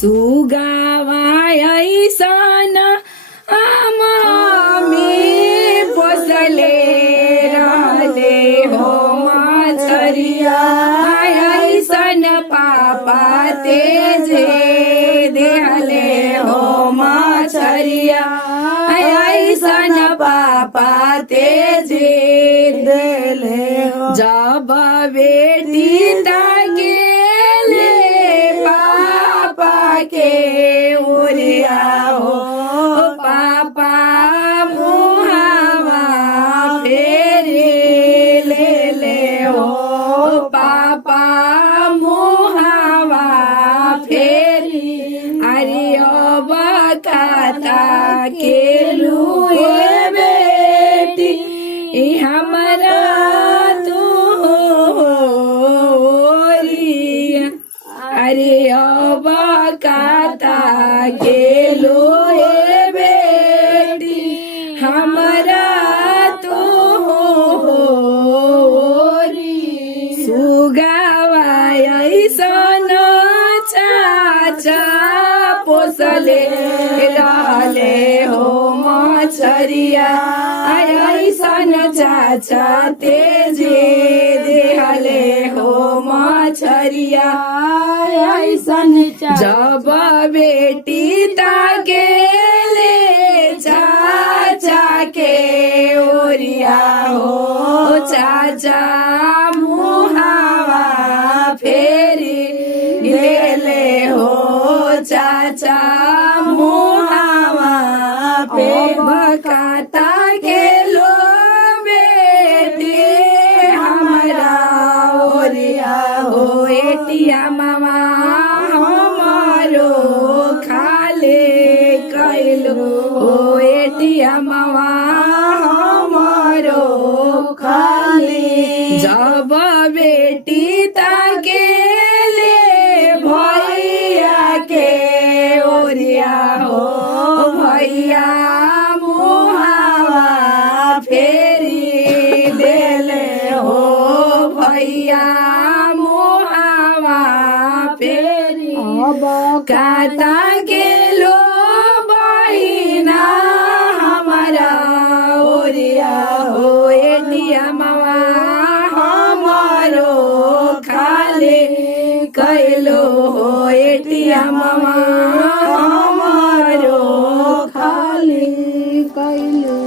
सुगावाय ऐसन आमामी पोसले रहले हो मछरिया ऐसन पापा तेजे देहले हो मछरिया ऐसन पापा तेजे देले हो जब बेटी गेले पापा के उरिया हो पापा मुहावा फेरी ले हो पापा मुहावा फेरी अरियो बकाता के लुए बेटी हमारा अरे बकाता गेलो ए बेटी हमारा तो सुगावा ऐसन चाचा पोसले रहले हो मछरिया ऐसन चाचा तेजे देहले हो मछरिया ऐसन जब बेटी गेले चाचा के ओरिया हो चाचा मुहावा फेरी गेले हो चाचा मुहावा फेरी बकाता गेलो बेटी हमारा ओरिया हो एटिया मामा ओ एटिया मामा हमारो खाली जब बेटी गेले भैया के ओरिया हो भैया मुहावा फेरी देले हो भैया मुहावा फेरी काता गेलो बहिना हमारा ओरिया हो एटिया मामा हमारो खाले कैलो हो एटिया मामा हमारो खाले कैलो।